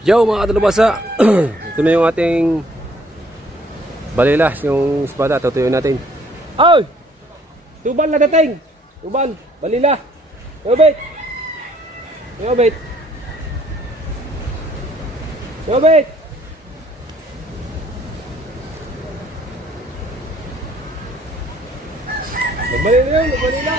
Yo mga kadalabasa. Ito na yung ating balilas, yung espada. Tutuyuin natin. Ay! Tubal na dating! Tubal! Balila! Tubit! Tubit! Tubit! Nagbalila yun! Nagbalila!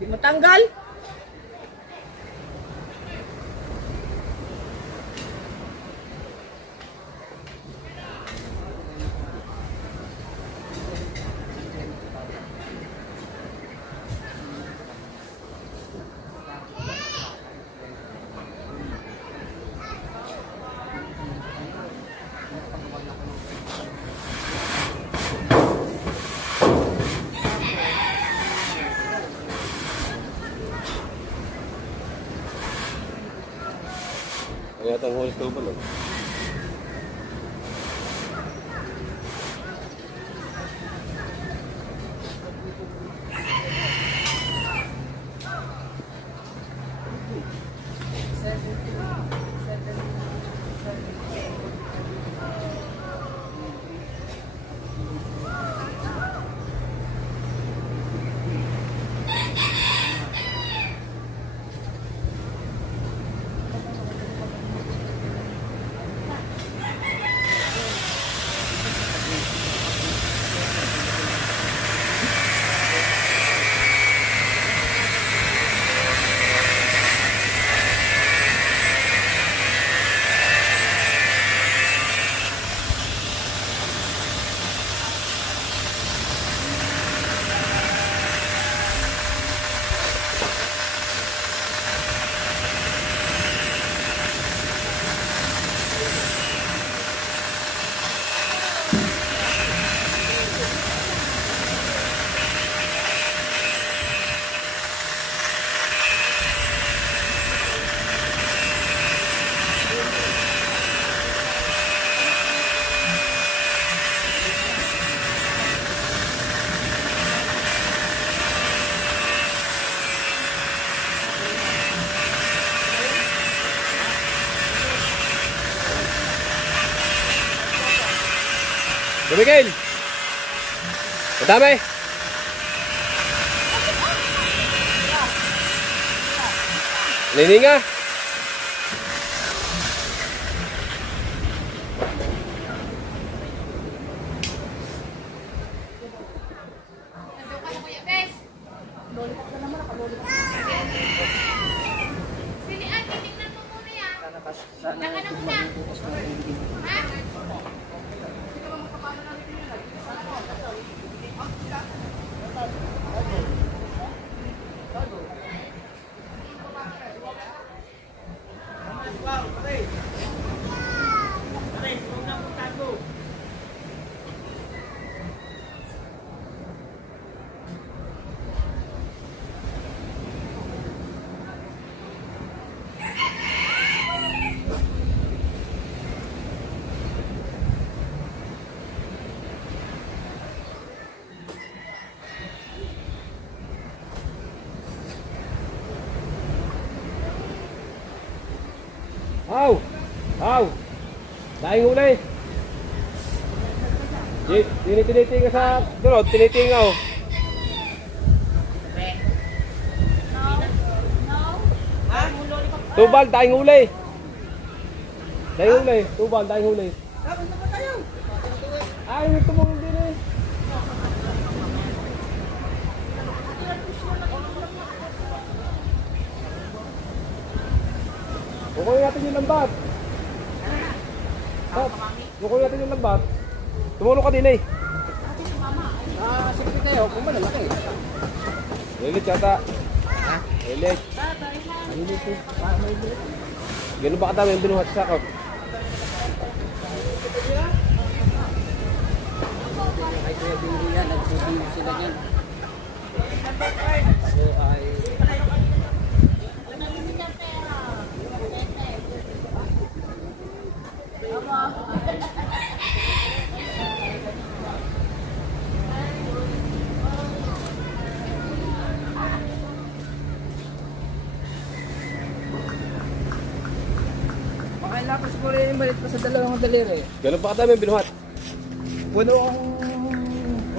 Di matanggal. Kaya itong huli sa tubal. Tumigil! Madami! Lininga! Silian, titignan mo muna yan. Naka na muna. Ha? Aw! Aw! Daing uli! Tiniting ka sa durod, tiniting aw. Tubal, daing uli! Daing uli, tubal, daing uli. Ay, tumulong din eh. Kukunin natin yung lambat. Kukunin natin yung lambat. Tumulong ka din eh. Sige kayo, kung malalaki. Lilit yata. Ha? Lilit. Mahilit eh. Ganun ba kadami yung binuhat sa sakot? Ay, kuya Billy yan. Nagpupili sila dyan. So, ay... Makailakas ko rin yung malit pa sa dalawang daliri. Ganun ba kadami yung binuhat? Puno ang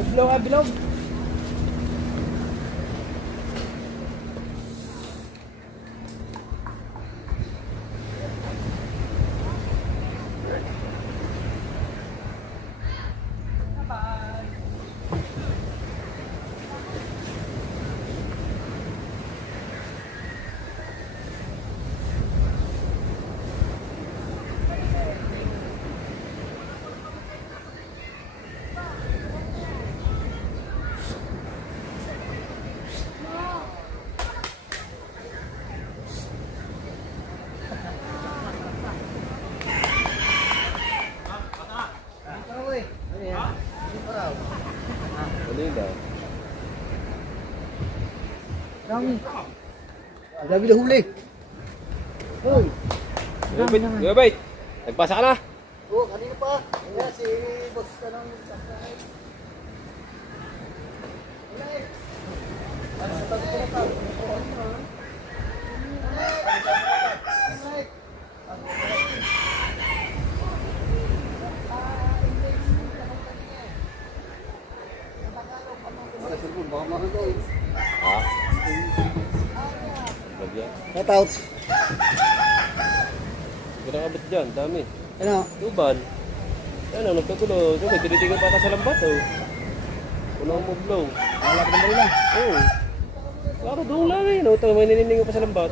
ublaw at bilog. Malila. Dami. Dami na huli. Hoy. Wait. Nagpasa ka na? Oo, kanina pa. Kaya si boss tanong. Ha? Lagyan. Shoutouts. Ginakabit dyan, dami. Ano? Tuban. Yan ang nagkagulo. Sabi, tinitingin pa ka sa lambat oh. Unang mublaw. Wala ka naman lang. Oo. Klaro doon lang eh. No? May nininingo pa sa lambat.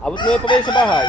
Abot mo pa kayo sa bahay.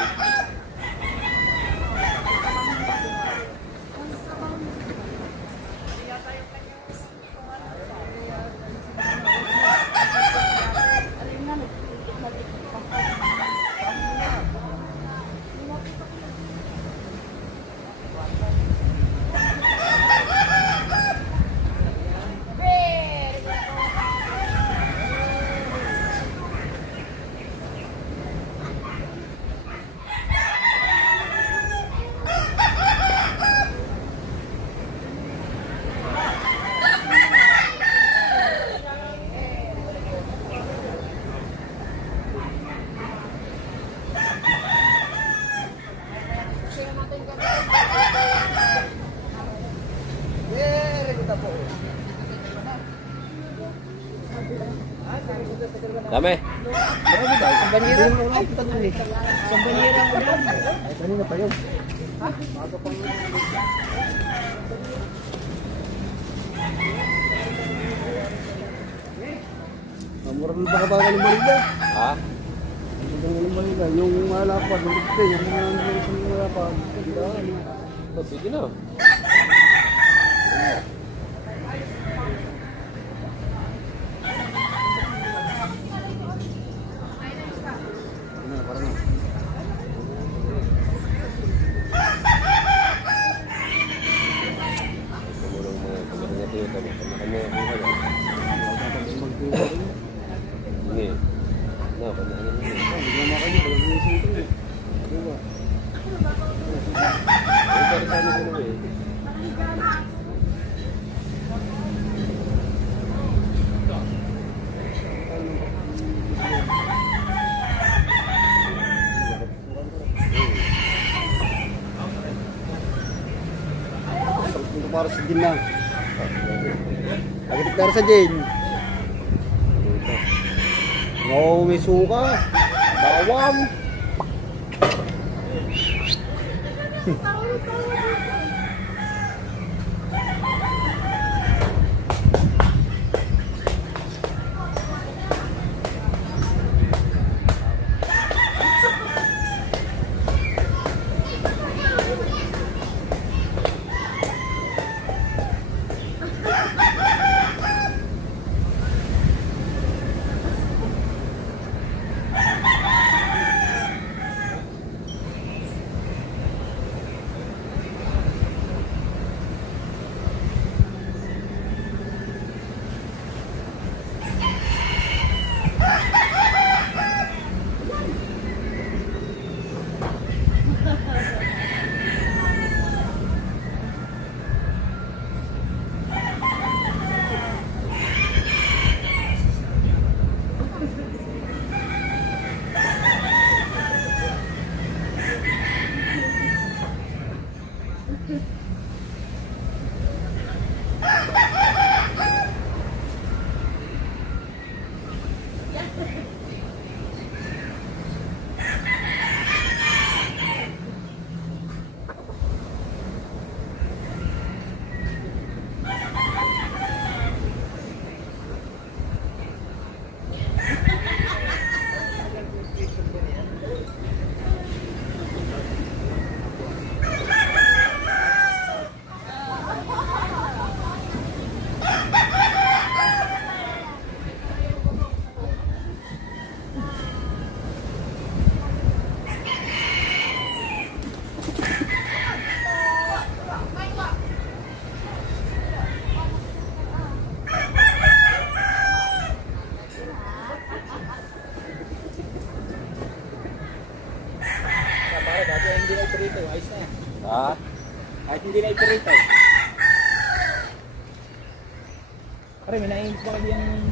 Dami. Banira. Ay, pagkakuli. Sa banira mo lang. Ay, kanina pa yun. Ha? Bago pang... Mura na baka baka ng balida. Ha? Ng balida. Yung malapad, yung ito, yung malapad. Oh, sige na. Para sa din lang. Agad para sa din. Oh, may suka. Bawang. hindi na ipirito. Pare, may naiinit ba kayo yung...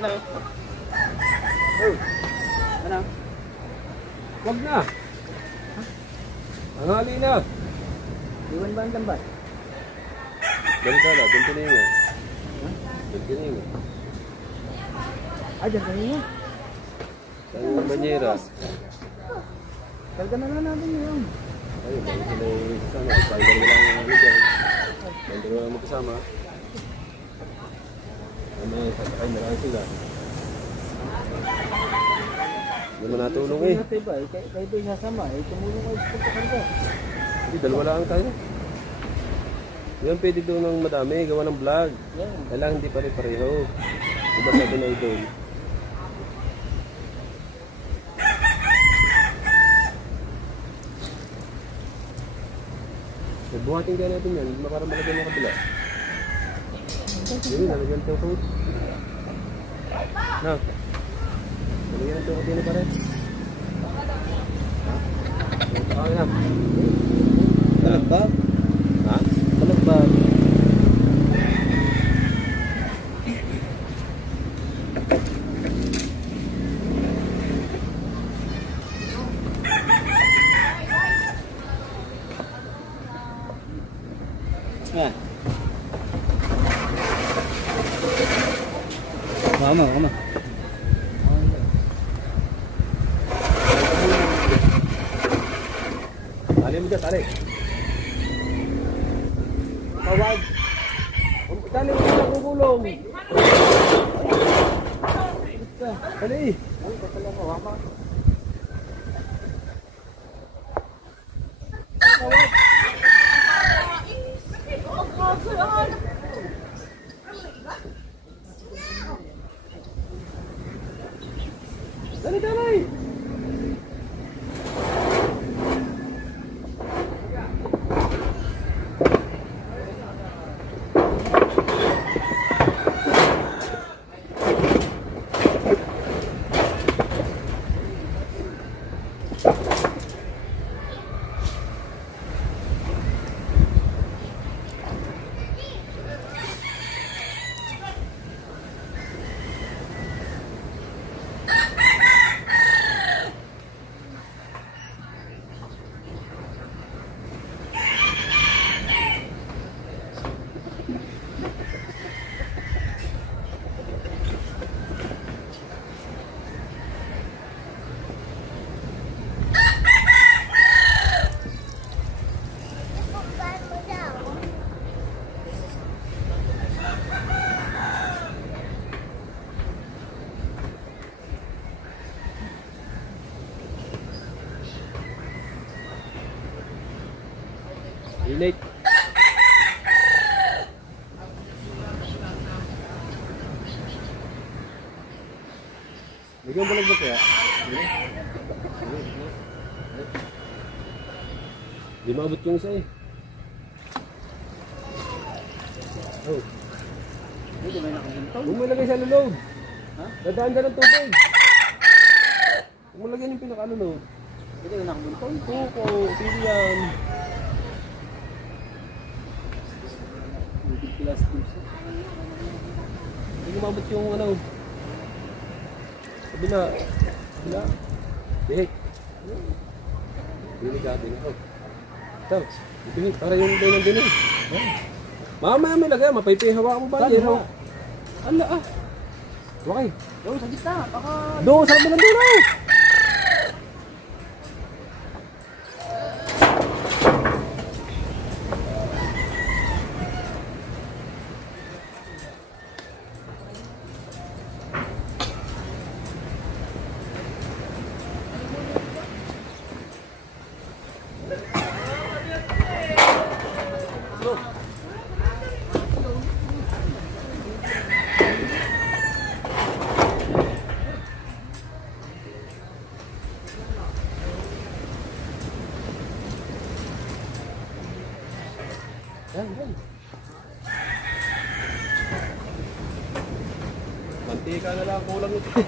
Ano? Oh. Ano? Wag na. Tanghali na. Iwan ba ang lambat? Ganito na, ganito na yun. Ganito na yun. Ah, dyan kanina. Sa banyera. Kalga na lang natin yun. Ayun, bago sila yung kasama. Spider mo lang ang ano dyan. Spider mo lang magkasama. Ay, marami sila. Hindi mo natulong eh. Kayo ba isasama? Tumulong kayo sa pagkakalga. Hindi, dalawa lang tayo. Yan, pwede doon ng madami. Gawa ng vlog. Kailangan hindi pare-pareho. Diba sabi na idol? Buhatin kaya natin yan. Para malagyan ng kabila. Hindi, nalagyan ito ko. Na. Nalagyan ito ko din pa rin. Okay na. Balagbag? Ha? Balagbag. Mama, mama. Tali mo dyan, tali. Tawag. Tali mo dyan, kukulong. Tali. Init. Bigyan mo lang ba kaya? Di maabot yung isa eh. Oh. Hindi may nakagintong. Huwag mo ilagay sa lulog. Ha? Dadaan ka ng tubig. Huwag mo lagyan yung pinakalulog. Hindi may nakagintong. Tuko, pilihan. Hindi pilas tips. Hindi umabot yung ano. Kabila. Kabila. Bihik. Bihik ka din ako. Ito. Bihik. Para yung doon ng dinig. Mamaya may lagay. Mapaypay hawa mo ba? Saan? Ala ah. Okay. Doon sa gitna. Baka... Doon sa kabilang dulo. Yan, yan. Mantika na lang, kulang ito. May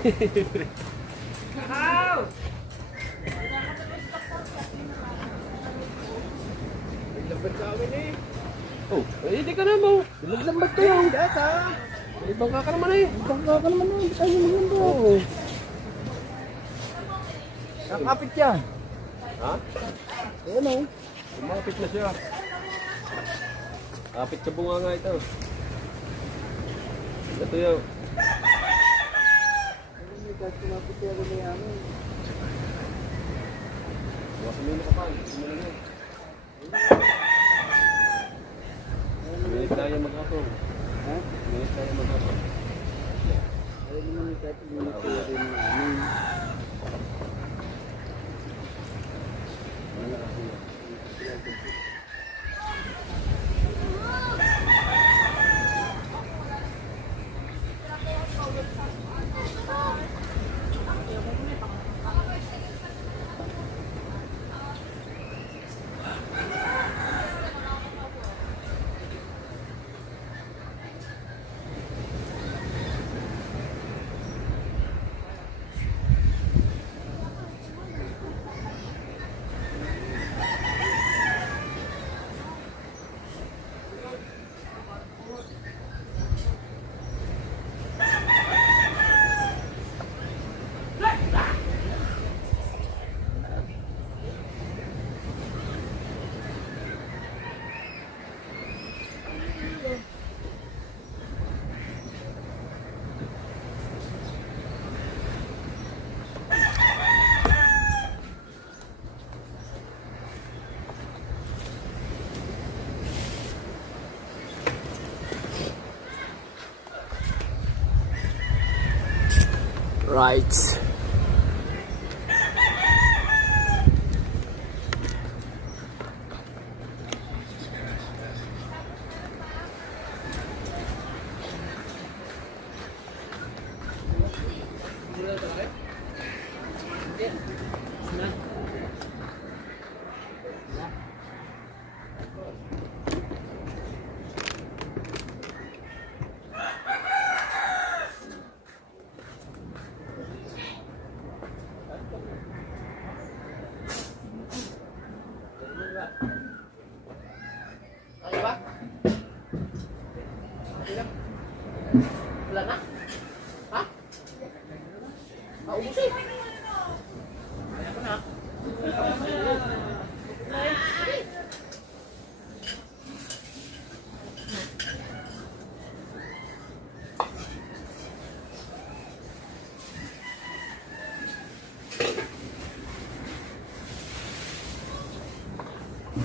lambat sa amin eh. Oh, hindi ka na mo. Lambat kayo. Data. May bangka ka naman eh. Bangka ka naman eh. Ay, yung mundo. Oo. Nakapit yan. Ha? Ayan o. Kumapit na siya. Kapit sa bunga nga ito. Ito yun. Kahit kumapit yan na yamin. Huwag mo ka pa. Sumulan yun. Minit tayo mag-apong. Ha? Minit tayo mag-apong. Ayaw naman kahit minit ko rin ng amin. Right. Wala na? Ha? Ubusin. Ayan ko na.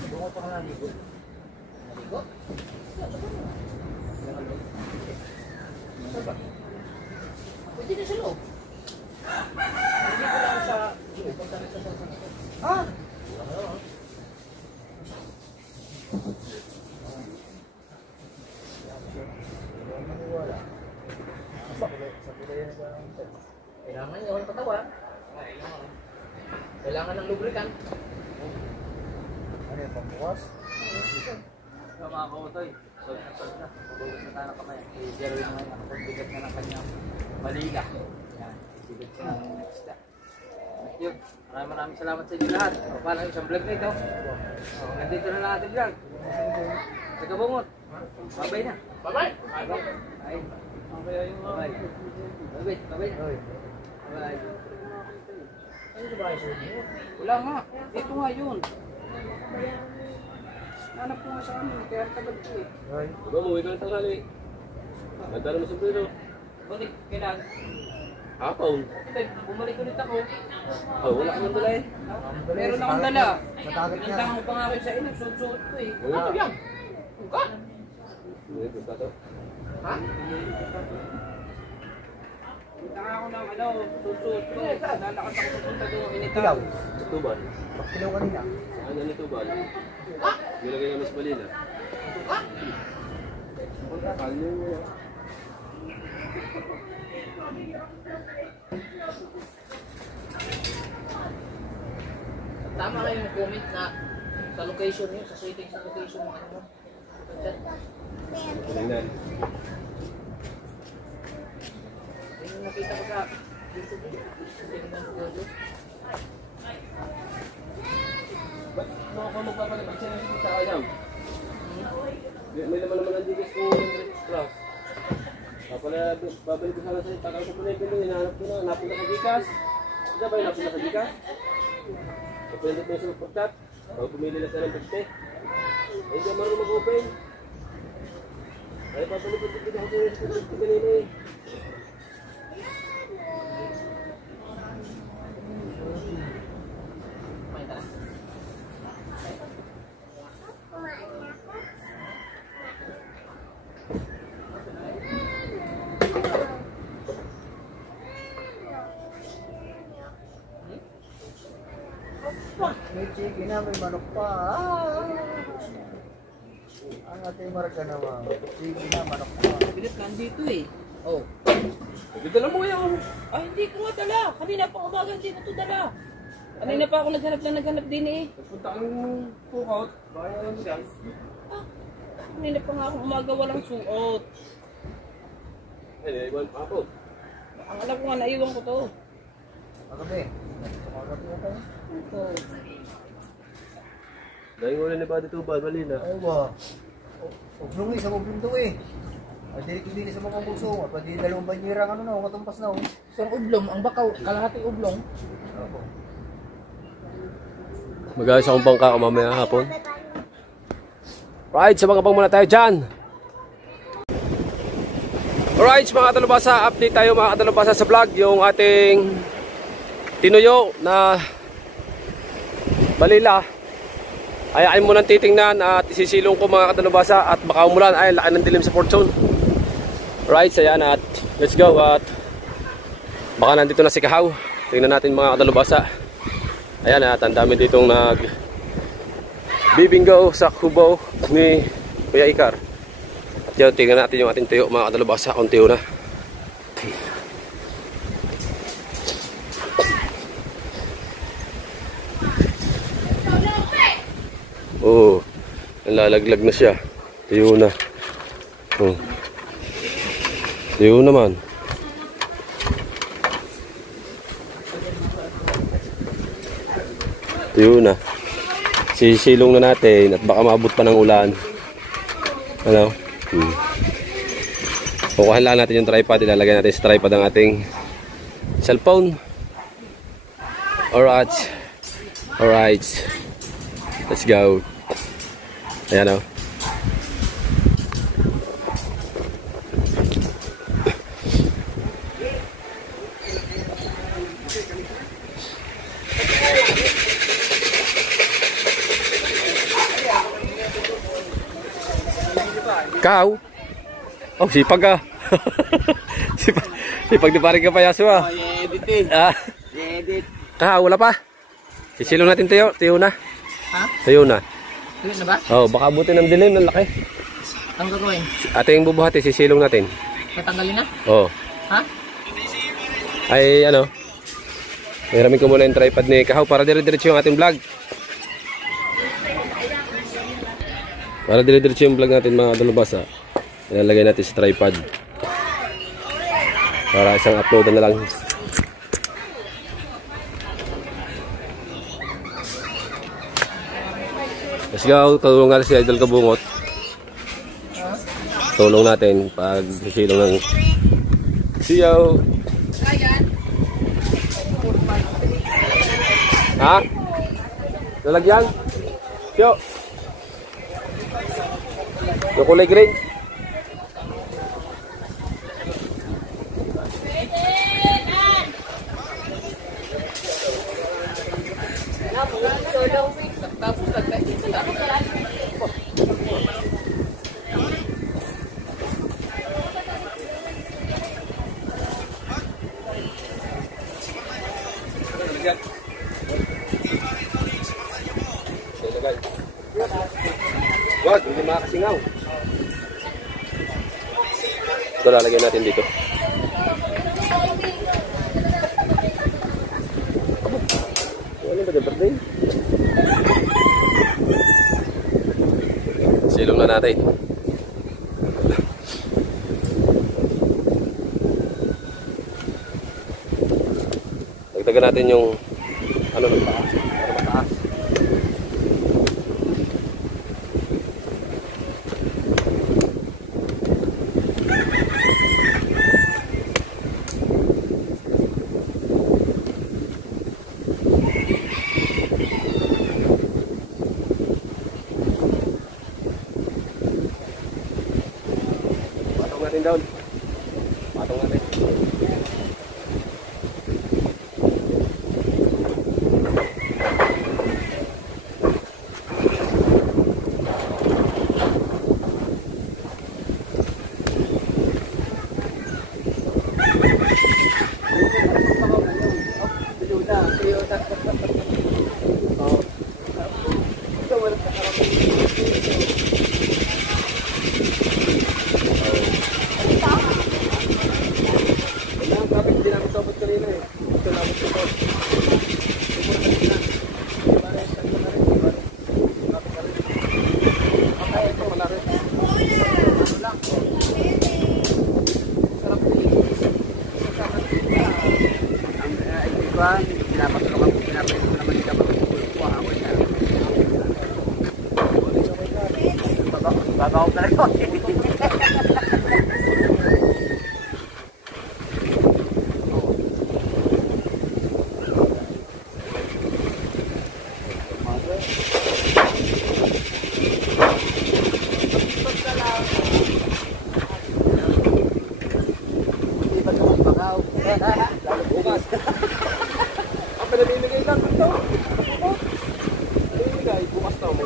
Bungo pa ka naligo. Naligo? Pwede na sa loob. Hindi ko lang sa loob. Punta na sa sasang. Ah! tayo pambukas. So mga kamutoy, solve na. Bugas na tayo ng kamay. Si Jerry naman nakapagbigat na ng kanyang balila. Yan, bigat siya ng isda. Yun, maraming salamat sa inyo lahat. O, paano yung isang vlog na ito? O, nandito na lang ating vlog. Sa Kabungot. Babay na. Babay! Ay, babay. Babay. Babay na. Babay. Ano ba yun? Wala nga. Dito nga yun. Hanap ko nga sa amin. Kaya tagal ko eh. Diba mo, ikaw ang tanghali. Ganda naman sa pero. Bakit? Kailan? Hapon. Bumalik ulit ako. Oh, wala ka nang dala eh. Meron akong dala. Matagat niya. Pinuntahan ko pa nga kayo sa inyo. Suot-suot ko eh. Wala. Ano yan? Ka? Hindi, gusto to. Ha? Pinuntahan ako ng ano. Suot-suot ko. Lalakad ako pupunta doon. Kilaw. Sa Tubal. Kilaw kanina. Saan yan ni Tubal? Nilagay namin sa balila. Kalyo mo. Tama kayo yung comment na sa location nyo. Sa setting sa location mo. Ano mo? Tingnan. Yung nakita ko sa YouTube. Tingnan ko doon. Ba't ako magpapalipad siya ng sa ayam? May laman naman ang digas ko ng class. Babalik ko sana sa'yo. Takal ko po na yung pinong. Hinahanap ko na. Napunta sa Gcash. Hindi ba yung napunta sa Gcash? Kapindot mo yung super chat. Bago pumili na siya ng pagte. Eh, hindi marunong mag-open. Ay, papalipad ko dito ako sa pagte kanina eh. May chicken na, may manok pa. Ang ating marga naman. Chicken na, manok pa. Bilit nandito eh. Oh. Dito lang mo yan. Ay, hindi ko nga dala. Kanina pa umaga, hindi ko ito dala. Kanina pa ako naghanap din eh. Nagpunta kang pukout. Baka alam mo dyan. Ah, kanina pa nga ako umaga, walang suot. Ay, naiwan pa ako. Ang alam ko nga, naiwan ko to. Magabi. Magabi na tayo. Ito. Dahil nga ulit ni Badi Tubal, mali na. Ay ba? Ublong eh, sa ublong to eh. Ay, dili sa mga puso. At pati dalawang banyerang ano na, katumpas na. Isang ublong, ang bakaw, kalahati ublong. Ako. Mag-ayos akong bangka mamaya hapon. Right, sa mga bang muna tayo dyan. Alright, mga katalubasa, update tayo mga katalubasa sa vlog. Yung ating tinuyo na balila. Ayain mo nang titingnan at isisilong ko mga katalubasa. At baka umulan, ay laki ng dilim sa fortune. Right, ayan at let's go. At baka nandito na si Kahaw. Tingnan natin mga katalubasa. Ayan at ang dami ditong nag bibinggo sa kubo ni Kuya Ikar. At yun, tingnan natin yung ating tuyo mga katalubasa. Untiyo na. Oh, nalalaglag na siya. Tuyo na. Oh. Tuyo naman. Tuyo na. Sisilong na natin at baka maabot pa ng ulan. Ano? Kukuhan lang natin yung tripod. Ilalagay natin sa tripod ang ating cellphone. Alright. Alright. Let's go. Ayan o. Ikaw? Oh, sipag ka. Sipag di paring kapayaso ah. I-edit eh. Ah. I-edit. Wala pa. Sisilong natin tayo. Tayo na. Ha? Tayo na. Tuloy na ba? Oh, baka abutin ng dilim ng laki. Ang gagawin? Ating bubuhati, sisilong natin. Tatanggalin na? Oh. Ha? Ay ano. Hiramin ko muna yung tripod ni Kahaw para dire-diretso yung ating vlog. Para dire-diretso yung vlog natin mga dalubasa, ilalagay natin sa tripod. Para isang upload na lang. Let's go, tulong natin si Idol Kabungot. Tulong natin pag silong ng siyaw. Ha? Lalagyan? Siyo. Yung kulay green. Wag, hindi makasingaw. Ito lalagyan natin dito. Ano ba birthday? Silong na natin. Dagdagan natin yung ano ng paa para mataas. Patong natin down. Patong natin. Babaw na rin. Bukas. Ang pinamimigay lang ito. Pinamimigay, bukas na mo.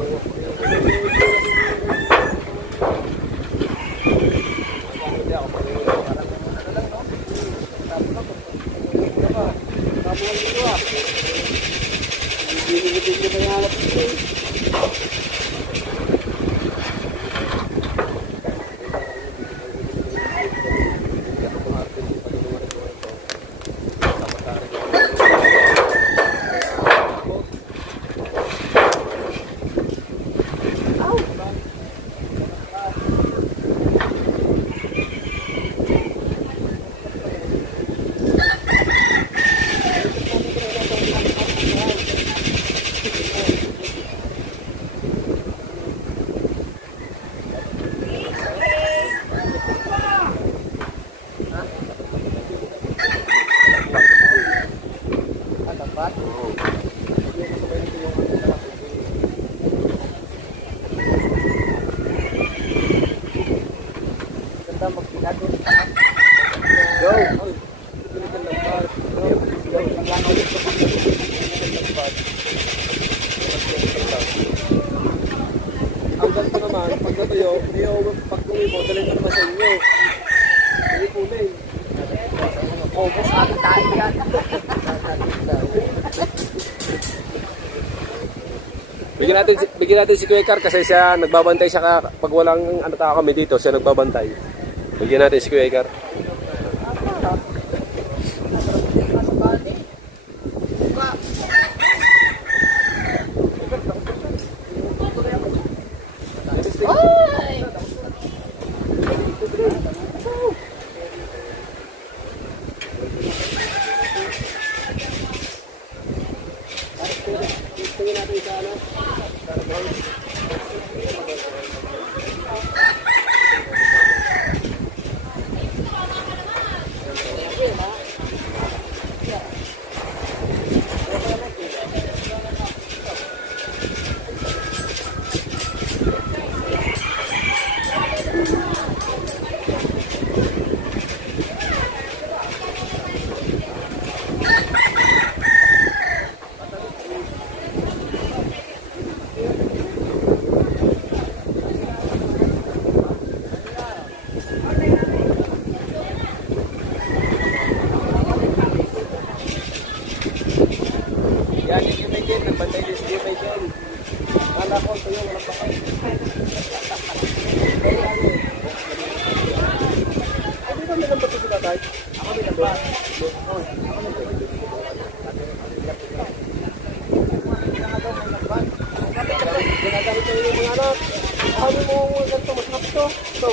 Hindi ako parang ano lang, no? Tapuan dito ah. Hindi ko pa hanap dito. Ang ganito naman, pag natuyo, pag tuloy mo, dalhin mo naman sa inyo. Hindi kulay. Obos natin tayo yan. Bigyan natin si Kuya Car kasi siya nagbabantay siya pag walang ano kami dito, siya nagbabantay. Bigyan natin si Kuya Car. Yan yung may din, nagbantay din si may din. Kala ko, ito yung walang bakal. Ay, di ba may lambat ito tatay? Ako may lambat. Ginagamit ko yung mga anak. Ano mo ganito, masarap ito? Ito.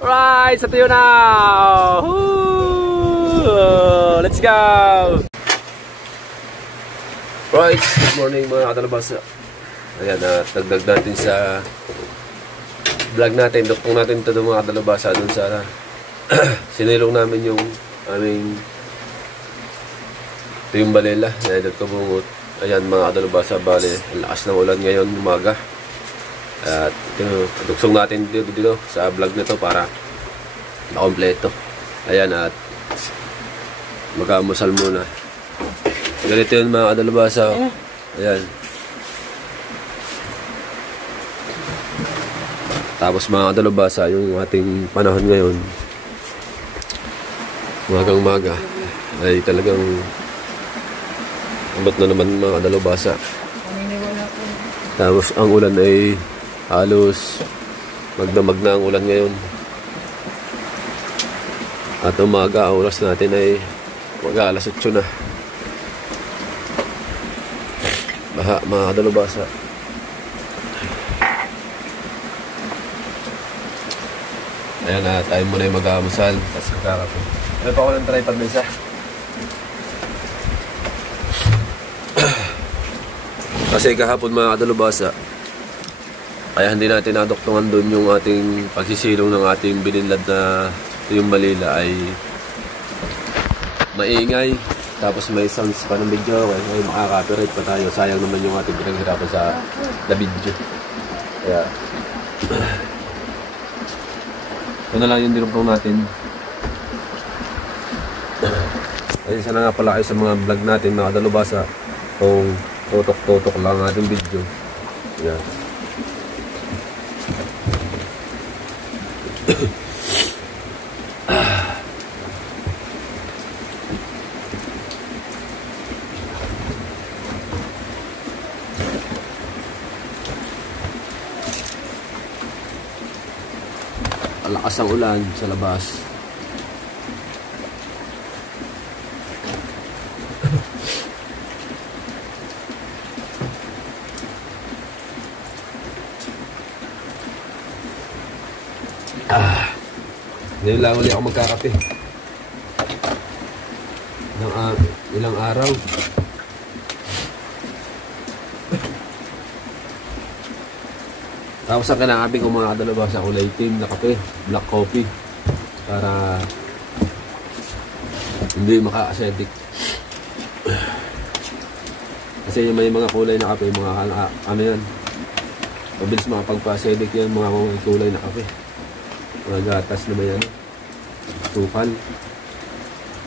Alright, sa tuyo na! Let's go! Right, good morning mga katalabasa. Ayan, dagdag natin sa vlog natin. Duktong natin ito mga katalabasa dun sa sinilong namin yung aming tuyong balela. Ayan, ko bungot. Ayan mga katalabasa, bale, ang lakas ng ulan ngayon umaga. At duksong natin dito sa vlog nito para makompleto. Ayan, at mag-amusal muna. Ganito yun mga kadalabasa. Ayan. Tapos mga kadalabasa, yung ating panahon ngayon, umagang umaga, ay talagang abot na naman mga kadalabasa. Tapos ang ulan ay halos magdamag na ang ulan ngayon. At umaga, ang oras natin ay mag-alas 8 na. Baha mga kadalubasa. Ayan na, tayo muna yung mag-aamusal. Tapos magkakapo. Ano pa ako ng tripod na isa? Kasi kahapon mga kadalubasa, kaya hindi natin nadoktungan doon yung ating pagsisilong ng ating bininlad na yung balila ay maingay. Tapos may sounds pa ng video. Kaya makaka-copyright pa tayo. Sayang naman yung ating pinaghirapan sa video. Kaya ito na lang yung dinupong natin. Ayun, sana nga pala kayo sa mga vlog natin mga kadalubasa. Kung tutok-tutok lang ang ating video. Ayan. Lakas ang ulan sa labas. Ngayon lang ulit ako magkakape. Ilang araw. Tapos ang kinakape ko mga kadalawa sa kulay itim na kape, black coffee. Para hindi maka-acidic. Kasi yung may mga kulay na kape, mga ano yan. Mabilis makapagpa-acidic yan mga kulay na kape. Mga gatas na may ano, asukal.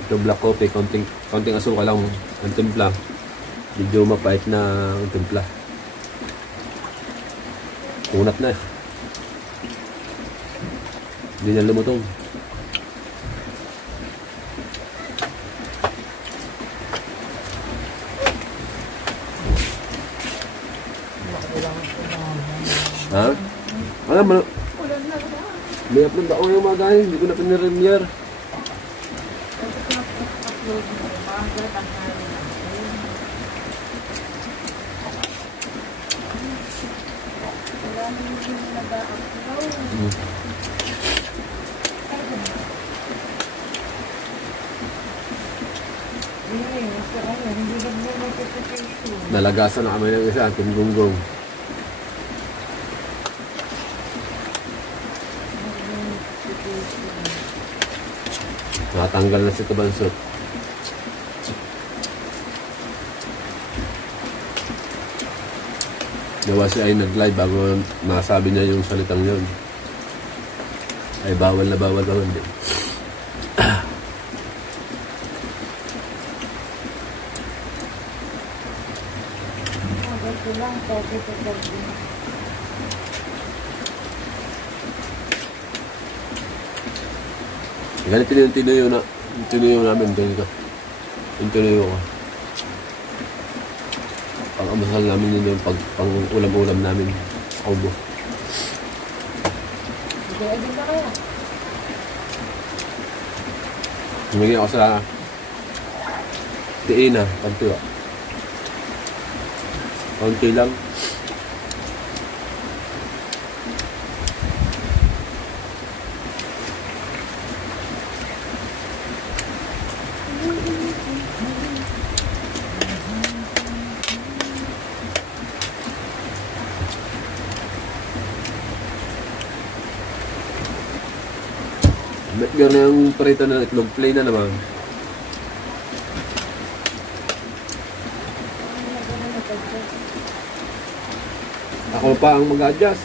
Ito black coffee, konting asukal lang ang timpla. Medyo mapait na ang timpla. Unat na eh. Hindi na lumutong. Ha? Alam mo, may upload ako yung mga gaya, hindi ko na piniremiere. Nalagasan na kami ng isa, ating gunggong. Natanggal na si Tubansot. Nawa siya ay nag-live bago masabi niya yung salitang yun. Ay bawal na bawal naman din. Ganito yung tinuyo namin ganito. Yung tinuyo ko. Pang-amasal namin yun yung pang-ulam-ulam namin. Obo. Agad na kaya? Humigay ako sa tiina, pagtiwa. Konti lang. Gano'n yung parito na itlog, play na naman. Ako pa ang mag-adjust.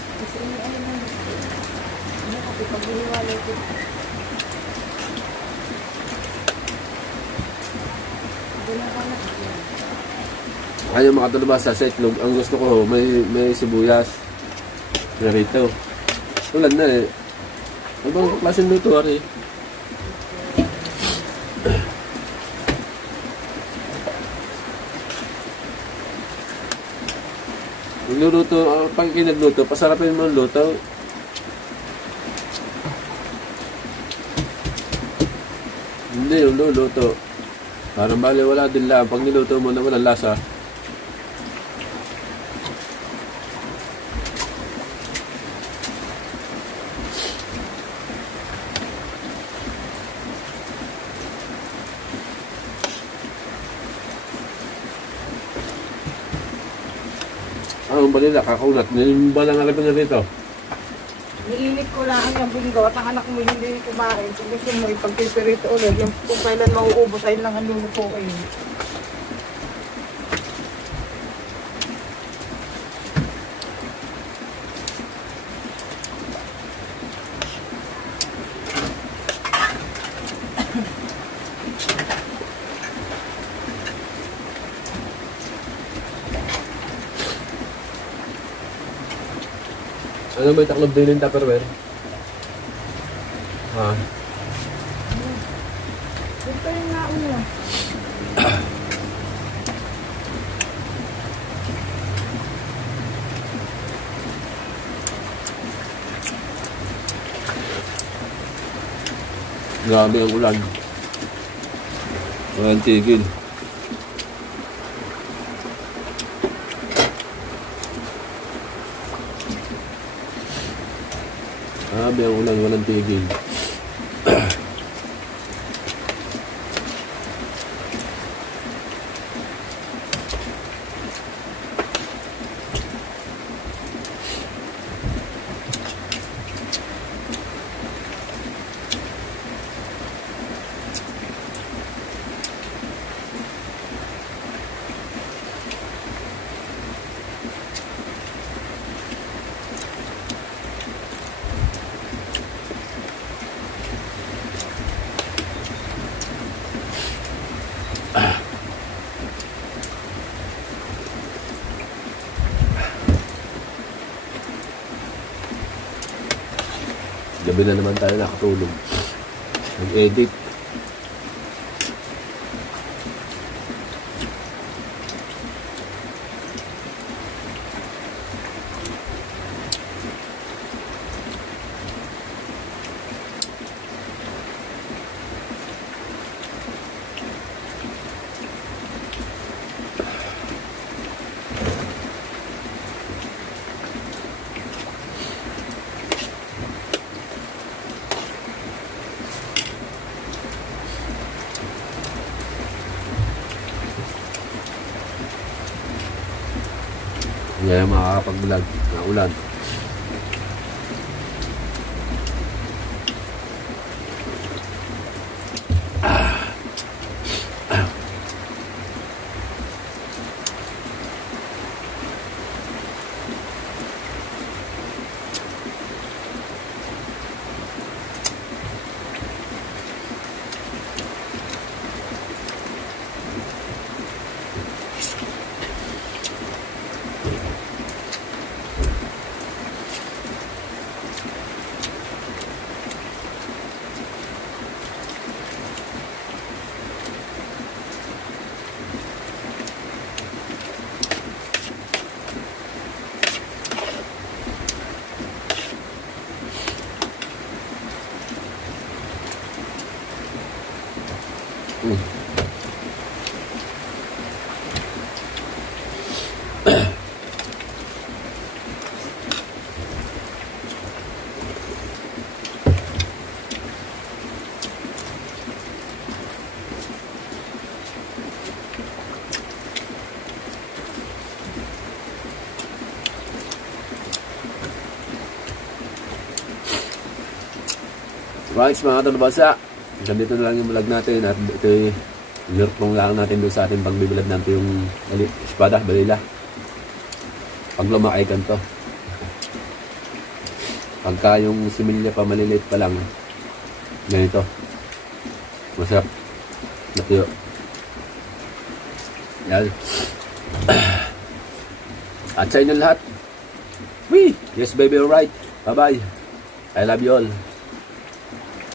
Ayaw makatulabas sa itlog. Ang gusto ko, may sibuyas. Narito. Tulad na eh. Ano bang klaseng luto, Ari? Niluluto, pag kinagluto, pasarapin mo ang luto. Hindi, yung luluto. Parang bali wala din lang. Pag niluto mo na walang lasa. Ang balila, kakaunat. Ba lang alam na dito? Niinit ko lang ang binggo at ang anak mo hindi kumain. Kung gusto mo ipagpipirito ulit, yung kung kailan mauubos, ayun lang ang luluto kayo. Ano ba yung taklob din yung Tupperware? Ha? Ito yung nauna. Grabe ang ulan. Walang tigil. Grabe ang ulan, walang tigil. Gabi na naman tayo nakatulog. Nag-edit. Hindi na makakapag-vlog na ulan. Guys, mga katalabasa, ganito na lang yung vlog natin at ito lurpong lang natin doon sa ating pagbibilad natin yung espada, balila. Pag lumaki ganito. Pagka yung similya pa maliliit pa lang, ganito. Masarap. Natuyo. Yan. At sa inyo lahat. Wee! Yes baby, alright. Bye bye. I love you all.